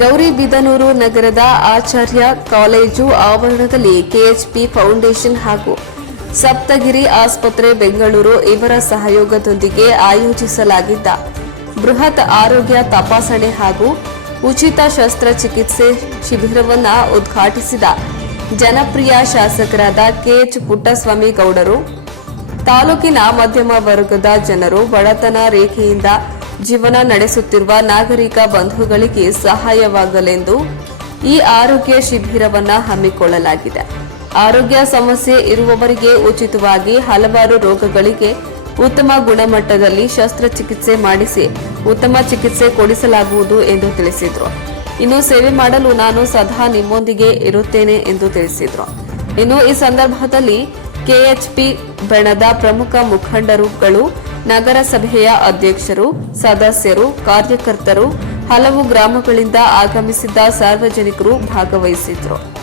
ಗೌರಿಬಿದನೂರು ನಗರದ ಆಚಾರ್ಯ ಕಾಲೇಜು ಆವರಣದಲ್ಲಿ KHP foundation ಹಾಗೂ ಸಪ್ತಗಿರಿ ಆಸ್ಪತ್ರೆ ಬೆಂಗಳೂರು ಇವರ ಸಹಯೋಗದೊಂದಿಗೆ ಆಯೋಜಿಸಲಾಗಿದ್ದ ಬೃಹತ್ ಆರೋಗ್ಯ ತಪಾಸಣೆ ಹಾಗೂ ಉಚಿತ ಶಸ್ತ್ರಚಿಕಿತ್ಸೆ ಶಿಬಿರವನ್ನು ಉದ್ಘಾಟಿಸಿದ ಜನಪ್ರಿಯ ಶಾಸಕರಾದ ಕೆಎಚ್ ಪುಟ್ಟಸ್ವಾಮಿ ಗೌಡರು ತಾಲೂಕಿನ ಮಧ್ಯಮ ವರ್ಗದ ಜನರು ಬಡತನ ರೇಖೆಯಿಂದ ಜೀವನ ನಡೆಸುತ್ತಿರುವ ನಾಗರಿಕ ಬಂಧುಗಳಿಗೆ ಸಹಾಯವಾಗಲೆಂದು ಈ ಆರೋಗ್ಯ ಶಿಬಿರವನ್ನು ಹಮ್ಮಿಕೊಳ್ಳಲಾಗಿದೆ. ಆರೋಗ್ಯ ಸಮಸ್ಯೆ ಇರುವವರಿಗೆ ಉಚಿತವಾಗಿ ಹಲವಾರು ರೋಗಗಳಿಗೆ ಉತ್ತಮ ಗುಣಮಟ್ಟದಲ್ಲಿ ಶಸ್ತ್ರಚಿಕಿತ್ಸೆ ಮಾಡಿಸಿ ಉತ್ತಮ ಚಿಕಿತ್ಸೆ ಕೊಡಿಸಲಾಗುವುದು ಎಂದು ತಿಳಿಸಿದರು. ಇನ್ನು ಸೇವೆ ಮಾಡಲು ನಾನು ಸದಾ ನಿಮ್ಮೊಂದಿಗೆ ಇರುತ್ತೇನೆ ಎಂದು ತಿಳಿಸಿದರು. ಇನ್ನು ಈ ಸಂದರ್ಭದಲ್ಲಿ ಕೆಎಚ್ಪಿ ಬಣದ ಪ್ರಮುಖ ಮುಖಂಡರುಗಳು, ನಗರಸಭೆಯ ಅಧ್ಯಕ್ಷರು, ಸದಸ್ಯರು, ಕಾರ್ಯಕರ್ತರು, ಹಲವು ಗ್ರಾಮಗಳಿಂದ ಆಗಮಿಸಿದ್ದ ಸಾರ್ವಜನಿಕರು ಭಾಗವಹಿಸಿದ್ರು.